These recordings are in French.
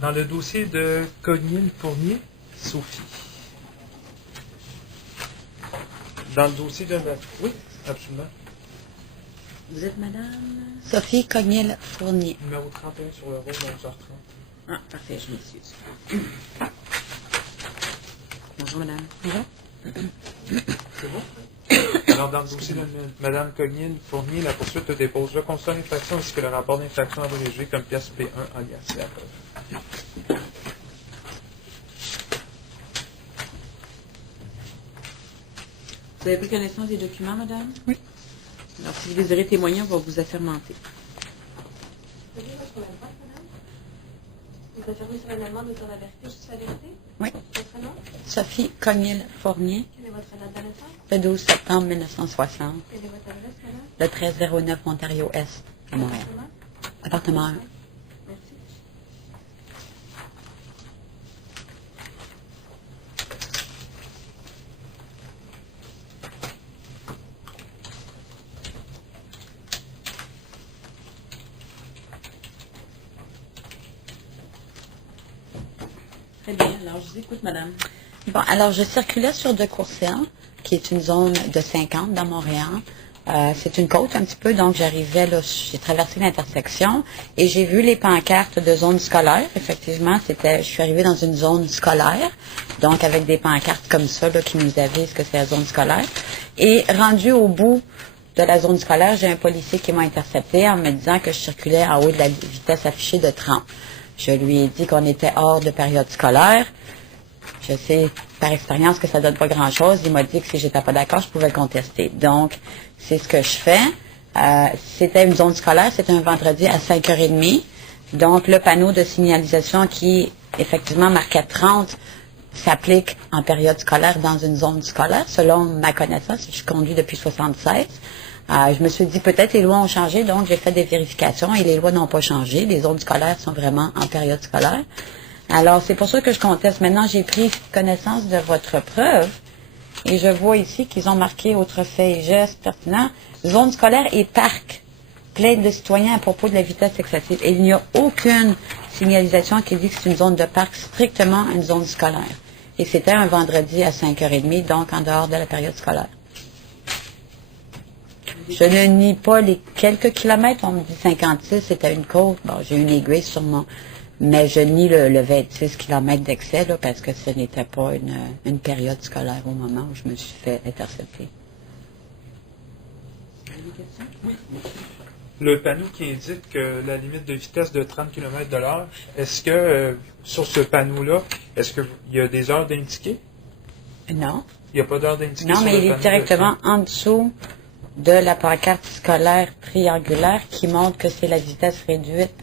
Dans le dossier de Cognil-Fournier, Sophie. Dans le dossier de... Oui, absolument. Vous êtes madame Sophie Cognil-Fournier. Numéro 31 sur le rôle, 11h30. Ah, parfait, je m'excuse. Bonjour madame. Bonjour. C'est bon? Alors, dans le dossier de Mme Cognil-Fournier, la poursuite dépose le constat d'infraction ainsi que le rapport d'infraction abrégé comme pièce P1 alias la preuve. Vous avez pris connaissance des documents, madame? Oui. Alors, si vous désirez témoigner, on va vous affermenter. Vous affirmez solennellement de dire la vérité, juste la vérité? Oui. Votre nom? Sophie Cognil-Fournier, Quelle est votre date de naissance? le 12 septembre 1960, Quelle est votre adresse, madame? le 1309 Ontario-Est, à Montréal. Appartement 1. Merci. Très bien. Alors, je vous écoute, madame. Bon, alors je circulais sur De Courcelles, qui est une zone de 50 dans Montréal. C'est une côte un petit peu, donc j'arrivais là, j'ai traversé l'intersection et j'ai vu les pancartes de zone scolaire. Effectivement, je suis arrivée dans une zone scolaire, donc avec des pancartes comme ça là, qui nous avisent que c'est la zone scolaire. Et rendu au bout de la zone scolaire, j'ai un policier qui m'a intercepté en me disant que je circulais en haut de la vitesse affichée de 30. Je lui ai dit qu'on était hors de période scolaire. Je sais par expérience que ça donne pas grand-chose. Il m'a dit que si j'étais pas d'accord, je pouvais le contester. Donc, c'est ce que je fais. C'était une zone scolaire, c'était un vendredi à 5h30. Donc, le panneau de signalisation qui, effectivement, marquait 30 s'applique en période scolaire dans une zone scolaire, selon ma connaissance. Je conduis depuis 76. Je me suis dit, peut-être les lois ont changé, donc j'ai fait des vérifications et les lois n'ont pas changé. Les zones scolaires sont vraiment en période scolaire. Alors, c'est pour ça que je conteste. Maintenant, j'ai pris connaissance de votre preuve et je vois ici qu'ils ont marqué autres faits et gestes pertinents. Zone scolaire et parc. Plainte de citoyens à propos de la vitesse excessive. Et il n'y a aucune signalisation qui dit que c'est une zone de parc, strictement une zone scolaire. Et c'était un vendredi à 5h30, donc en dehors de la période scolaire. Je ne nie pas les quelques kilomètres. On me dit 56, c'était une côte. Bon, j'ai une aiguille sur mon... Mais je nie le 26 km d'excès, là, parce que ce n'était pas une période scolaire au moment où je me suis fait intercepter. Le panneau qui indique que la limite de vitesse de 30 km/h, est-ce que sur ce panneau-là, est-ce qu'il y a des heures d'indiquer? Non. Il n'y a pas d'heure d'indiquer Non, sur mais le il est panneau directement en dessous de la pancarte scolaire triangulaire qui montre que c'est la vitesse réduite.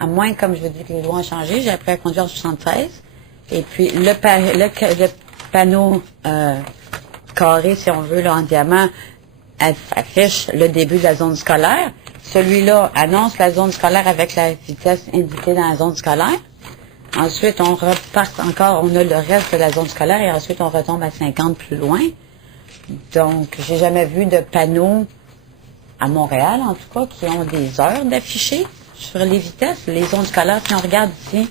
À moins, comme je vous dis, que les lois ont changé. J'ai appris à conduire en 76. Et puis, le panneau carré, si on veut, là, en diamant, affiche le début de la zone scolaire. Celui-là annonce la zone scolaire avec la vitesse indiquée dans la zone scolaire. Ensuite, on repart encore, on a le reste de la zone scolaire et ensuite, on retombe à 50 plus loin. Donc, j'ai jamais vu de panneaux à Montréal, en tout cas, qui ont des heures d'afficher sur les vitesses. Les zones scolaires, si on regarde ici,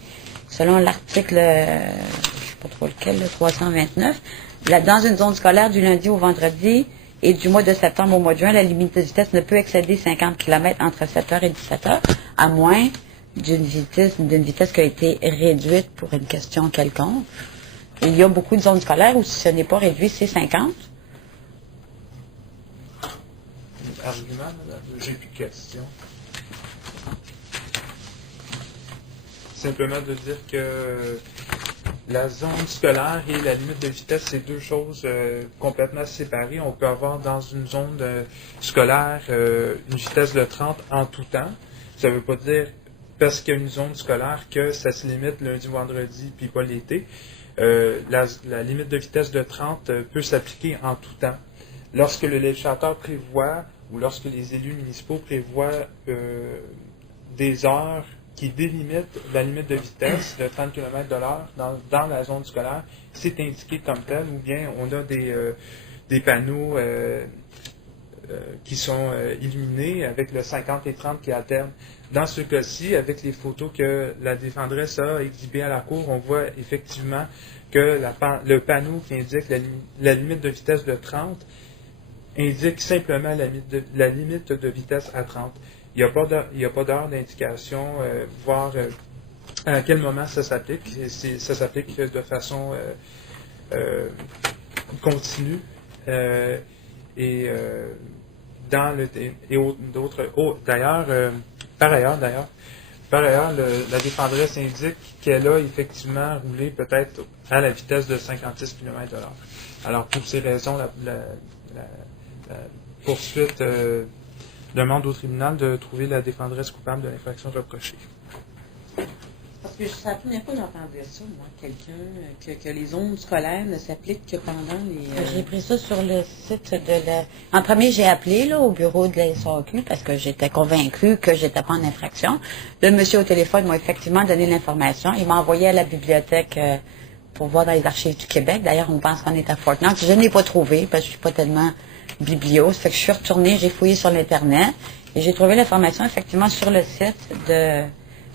selon l'article, je ne sais pas trop lequel, le 329, là, dans une zone scolaire du lundi au vendredi et du mois de septembre au mois de juin, la limite de vitesse ne peut excéder 50 km entre 7h et 17h, à moins d'une vitesse qui a été réduite pour une question quelconque. Il y a beaucoup de zones scolaires où si ce n'est pas réduit, c'est 50. Argument, madame? J'ai plus de questions. Simplement de dire que la zone scolaire et la limite de vitesse, c'est deux choses complètement séparées. On peut avoir dans une zone scolaire une vitesse de 30 en tout temps. Ça ne veut pas dire, parce qu'il y a une zone scolaire, que ça se limite lundi, vendredi, puis pas l'été. La limite de vitesse de 30 peut s'appliquer en tout temps. Lorsque le législateur prévoit, ou lorsque les élus municipaux prévoient des heures qui délimitent la limite de vitesse de 30 km/h dans la zone scolaire, c'est indiqué comme tel, ou bien on a des panneaux qui sont illuminés avec le 50 et 30 qui alternent. Dans ce cas-ci, avec les photos que la défendresse a exhibées à la cour, on voit effectivement que le panneau qui indique la limite de vitesse de 30 indique simplement la limite de vitesse à 30. Il n'y a pas d'heure d'indication, voir à quel moment ça s'applique. Ça s'applique de façon continue. Par ailleurs, la défendresse indique qu'elle a effectivement roulé peut-être à la vitesse de 56 km/h. Alors, pour ces raisons, la poursuite demande au tribunal de trouver la défendresse coupable de l'infraction reprochée. Parce que c'est la première fois que j'entendais ça, moi, quelqu'un, que les zones scolaires ne s'appliquent que pendant les... J'ai pris ça sur le site de la... En premier, j'ai appelé là, au bureau de la SAQ parce que j'étais convaincue que j'étais pas en infraction. Le monsieur au téléphone m'a effectivement donné l'information. Il m'a envoyé à la bibliothèque pour voir dans les archives du Québec. D'ailleurs, on pense qu'on est à Fort Knox. Je ne l'ai pas trouvé parce que je suis pas tellement biblio. Ça fait que je suis retournée, j'ai fouillé sur l'Internet et j'ai trouvé l'information effectivement sur le site de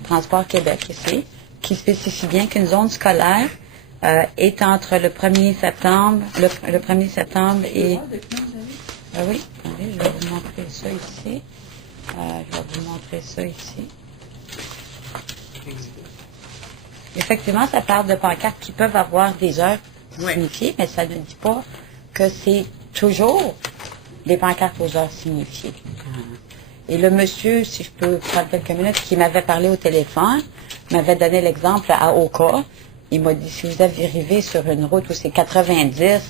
Transport Québec ici, qui spécifie bien qu'une zone scolaire est entre le 1er septembre, le 1er septembre et... oui, attendez, je vais vous montrer ça ici. Effectivement, ça parle de pancartes qui peuvent avoir des heures signifiées, mais ça ne dit pas que c'est toujours des pancartes aux heures signifiées. Et le monsieur, si je peux prendre quelques minutes, qui m'avait parlé au téléphone, m'avait donné l'exemple à Oka. Il m'a dit, si vous arrivez sur une route où c'est 90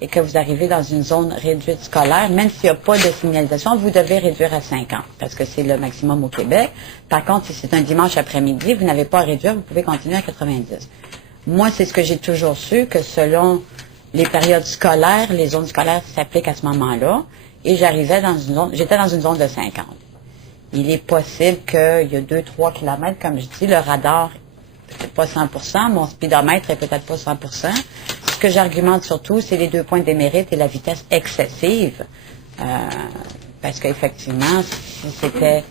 et que vous arrivez dans une zone réduite scolaire, même s'il n'y a pas de signalisation, vous devez réduire à 50 parce que c'est le maximum au Québec. Par contre, si c'est un dimanche après-midi, vous n'avez pas à réduire, vous pouvez continuer à 90. Moi, c'est ce que j'ai toujours su, que selon les périodes scolaires, les zones scolaires s'appliquent à ce moment-là. Et j'étais dans une zone de 50. Il est possible qu'il y a 2-3 kilomètres, comme je dis, le radar peut-être pas 100%, mon speedomètre est peut-être pas 100%. Ce que j'argumente surtout, c'est les 2 points de démérite et la vitesse excessive. Parce qu'effectivement, si c'était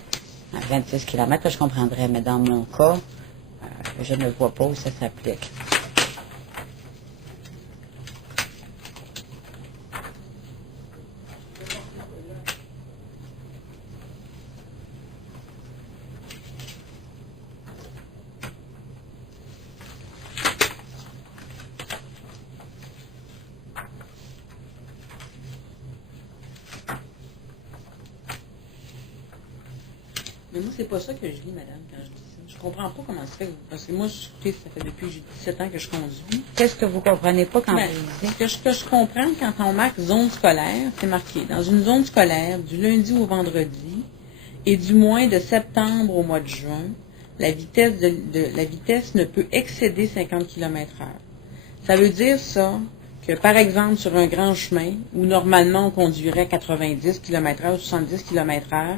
à 26 km, je comprendrais, mais dans mon cas, je ne vois pas où ça s'applique. Mais moi, c'est pas ça que je lis, madame, quand je dis ça. Je comprends pas comment ça fait. Parce que moi, ça fait depuis que j'ai 17 ans que je conduis. Qu'est-ce que vous comprenez pas quand vous lisez? Ce que je comprends, quand on marque zone scolaire, c'est marqué dans une zone scolaire du lundi au vendredi et du mois de septembre au mois de juin, la vitesse la vitesse ne peut excéder 50 km/h. Ça veut dire ça que, par exemple, sur un grand chemin où normalement on conduirait 90 km/h ou 70 km/h,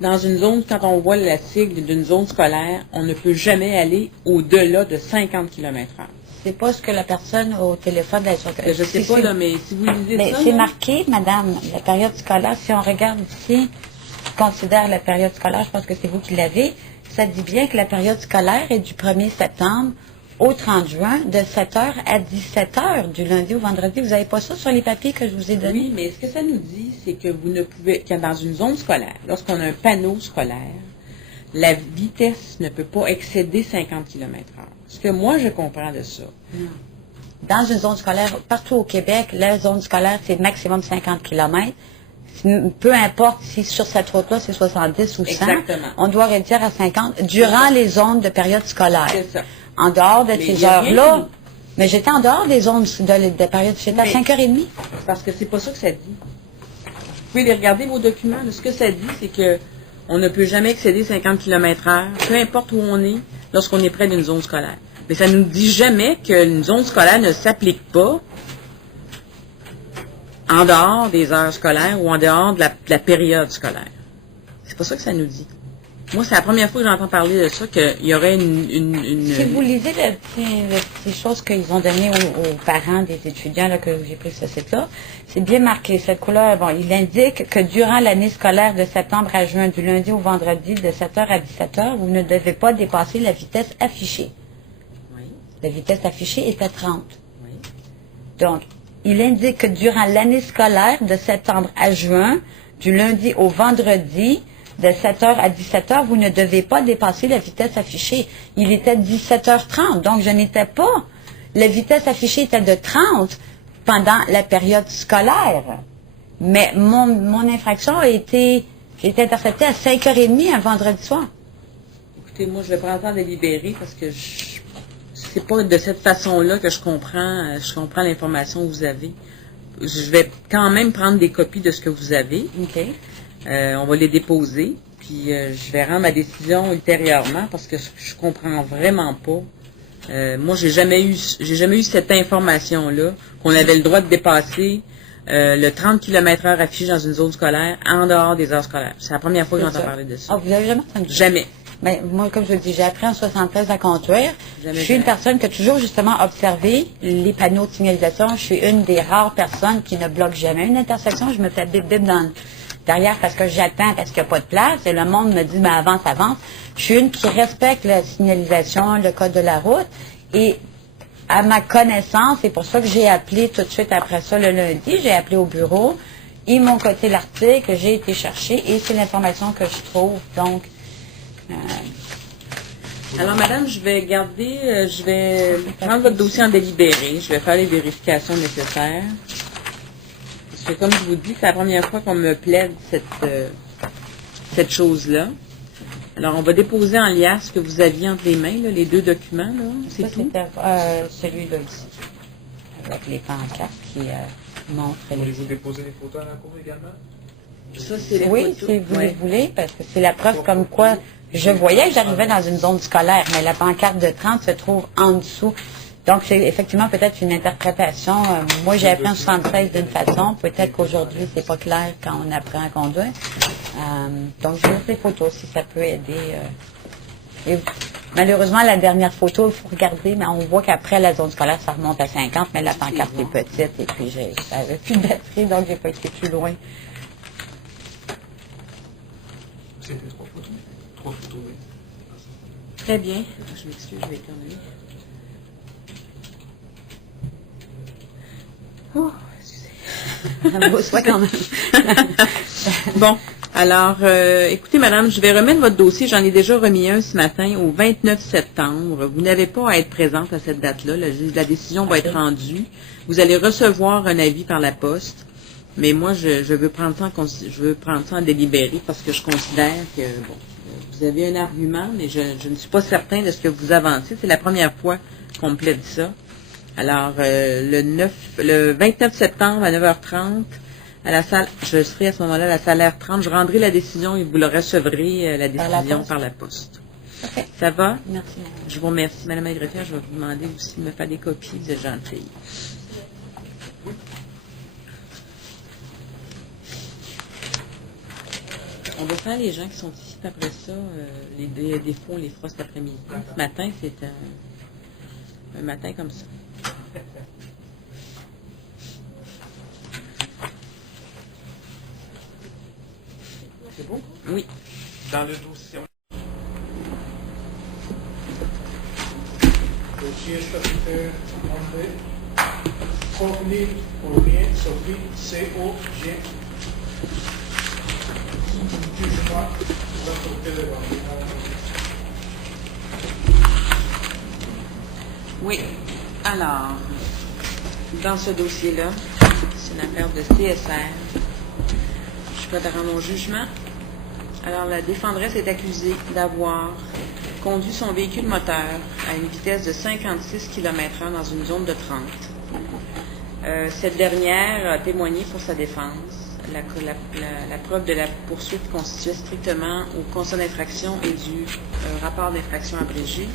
dans une zone, quand on voit la sigle d'une zone scolaire, on ne peut jamais aller au-delà de 50 km/h. C'est pas ce que la personne au téléphone de la Je sais pas, là, mais si vous lisez mais ça... c'est là, marqué, madame, la période scolaire. Si on regarde ici, considère la période scolaire, je pense que c'est vous qui l'avez, ça dit bien que la période scolaire est du 1er septembre au 30 juin, de 7h à 17h, du lundi au vendredi. Vous n'avez pas ça sur les papiers que je vous ai donnés? Oui, mais ce que ça nous dit, c'est que vous ne pouvez, que dans une zone scolaire, lorsqu'on a un panneau scolaire, la vitesse ne peut pas excéder 50 km/h. Ce que moi, je comprends de ça. Dans une zone scolaire, partout au Québec, la zone scolaire, c'est maximum 50 km. Peu importe si sur cette route-là, c'est 70 ou 100, Exactement. on doit réduire à 50 durant les zones de période scolaire. C'est ça. En dehors de Mais ces il y a rien heures-là, qui- mais j'étais en dehors des zones de période, j'étais à Mais- 5h30. Parce que c'est pas ça que ça dit. Vous pouvez les regarder vos documents. Là. Ce que ça dit, c'est que on ne peut jamais excéder 50 km/h, peu importe où on est, lorsqu'on est près d'une zone scolaire. Mais ça nous dit jamais qu'une zone scolaire ne s'applique pas en dehors des heures scolaires ou en dehors de la période scolaire. C'est pas ça que ça nous dit. Moi, c'est la première fois que j'entends parler de ça, qu'il y aurait une... Si vous lisez le petit chose qu'ils ont donné aux parents des étudiants là, que j'ai pris ce site-là, c'est bien marqué. Cette couleur, bon, il indique que durant l'année scolaire de septembre à juin, du lundi au vendredi, de 7h à 17h, vous ne devez pas dépasser la vitesse affichée. Oui, La vitesse affichée est à 30. oui. Donc, il indique que durant l'année scolaire de septembre à juin, du lundi au vendredi, de 7h à 17h, vous ne devez pas dépasser la vitesse affichée. Il était 17h30, donc je n'étais pas. La vitesse affichée était de 30 pendant la période scolaire. Mais mon infraction a été interceptée à 5h30 un vendredi soir. Écoutez, moi, je vais prendre le temps de délibérer parce que c'est pas de cette façon-là que je comprends l'information que vous avez. Je vais quand même prendre des copies de ce que vous avez. OK. On va les déposer, puis je vais rendre ma décision ultérieurement parce que je comprends vraiment pas. Moi, j'ai jamais eu cette information-là qu'on avait le droit de dépasser le 30 km/h affiché dans une zone scolaire en dehors des heures scolaires. C'est la première fois que j'entends parler de ça. Ah, vous avez jamais entendu ça? Jamais. Ben, moi, comme je le dis, j'ai appris en 73 à conduire. Jamais Je suis une fait. personne qui a toujours justement observé les panneaux de signalisation. Je suis une des rares personnes qui ne bloque jamais une intersection. Je me fais bip-bip derrière parce que j'attends, parce qu'il n'y a pas de place. Et le monde me dit, mais avance, avance. Je suis une qui respecte la signalisation, le code de la route. Et à ma connaissance, c'est pour ça que j'ai appelé tout de suite après ça le lundi. J'ai appelé au bureau. Ils m'ont coté l'article, j'ai été chercher et c'est l'information que je trouve. Donc, Alors, madame, je vais prendre votre dossier en délibéré. Je vais faire les vérifications nécessaires. Parce que, comme je vous dis, c'est la première fois qu'on me plaide cette chose-là. Alors, on va déposer en liasse ce que vous aviez entre les mains, là, les deux documents, là. ça, C'est tout. c'était celui-là ici, avec les pancartes qui montrent Voulez-vous déposer les photos à la cour également? Ça, c'est les Oui, photos. si vous Ouais. les voulez, parce que c'est la preuve comme quoi je voyais que j'arrivais dans une zone scolaire, mais la pancarte de 30 se trouve en dessous. Donc, c'est effectivement peut-être une interprétation. Moi, j'ai appris en 76 d'une façon. Peut-être qu'aujourd'hui, c'est pas clair quand on apprend à conduire. Donc, je vais les photos si ça peut aider. Et malheureusement, la dernière photo, il faut regarder, mais on voit qu'après la zone scolaire, ça remonte à 50, mais la pancarte est petite et puis j'avais plus de batterie, donc j'ai pas été plus loin. C'est les trois photos. Trois photos, oui. Très bien. Je m'excuse, je vais éternuer. Oh, excusez. Un beau soin quand même. Bon, alors, écoutez, madame, je vais remettre votre dossier. J'en ai déjà remis un ce matin au 29 septembre. Vous n'avez pas à être présente à cette date-là. La décision va être rendue. Vous allez recevoir un avis par la poste. Mais moi, je veux prendre ça en délibéré parce que je considère que, bon, vous avez un argument, mais je ne suis pas certain de ce que vous avancez. C'est la première fois qu'on me plaide ça. Alors, le 29 septembre à 9h30, à la salle, je serai à ce moment-là à la salle R30. Je rendrai la décision et vous le recevrez, la décision, par la poste. OK. Ça va? Merci, madame. Je vous remercie, Madame la greffière. Je vais vous demander aussi de me faire des copies, vous êtes gentille. On va faire les gens qui sont ici, puis après ça, les défauts, on les fera cet après-midi. Ce matin, c'est un matin comme ça. C'est beau? Oui. Dans le dossier. Dossier statutaire demandé. Convenu ou rien, Sophie, C.O.G. Jugement de l'autorité de Oui. Alors, dans ce dossier-là, c'est une affaire de CSR. Je suis prête à rendre mon jugement. Alors, la défendresse est accusée d'avoir conduit son véhicule moteur à une vitesse de 56 km/h dans une zone de 30. Cette dernière a témoigné pour sa défense. La preuve de la poursuite constituait strictement au constat d'infraction et du rapport d'infraction abrégé.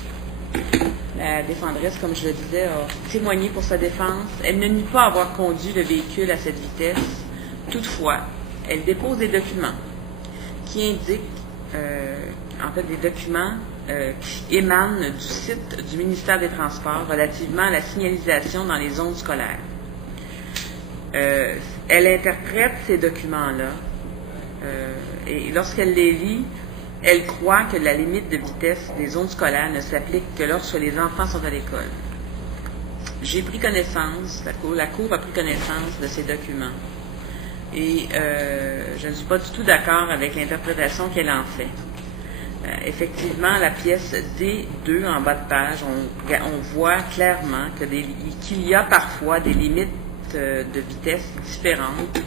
La défendresse, comme je le disais, a témoigné pour sa défense. Elle ne nie pas avoir conduit le véhicule à cette vitesse. Toutefois, elle dépose des documents qui indiquent en fait, des documents qui émanent du site du ministère des Transports relativement à la signalisation dans les zones scolaires. Elle interprète ces documents-là et lorsqu'elle les lit, elle croit que la limite de vitesse des zones scolaires ne s'applique que lorsque les enfants sont à l'école. J'ai pris connaissance, la Cour a pris connaissance de ces documents et je ne suis pas du tout d'accord avec l'interprétation qu'elle en fait. Effectivement, la pièce D2 en bas de page, on voit clairement qu'il y a parfois des limites de vitesse différentes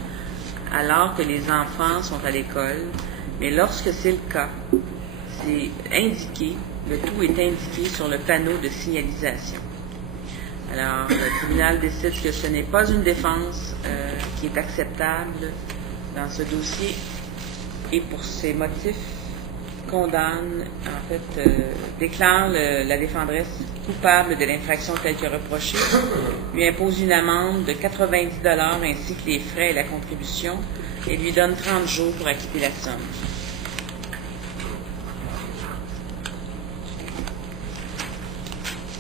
alors que les enfants sont à l'école, mais lorsque c'est le cas, c'est indiqué, le tout est indiqué sur le panneau de signalisation. Alors, le tribunal décide que ce n'est pas une défense qui est acceptable dans ce dossier et pour ces motifs, condamne, en fait, déclare la défendresse coupable de l'infraction telle que reprochée, lui impose une amende de 90 $ ainsi que les frais et la contribution et lui donne 30 jours pour acquitter la somme.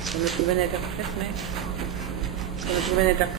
Est-ce qu'on a trouvé un interprète, maître? Est-ce qu'on a trouvé un interprète?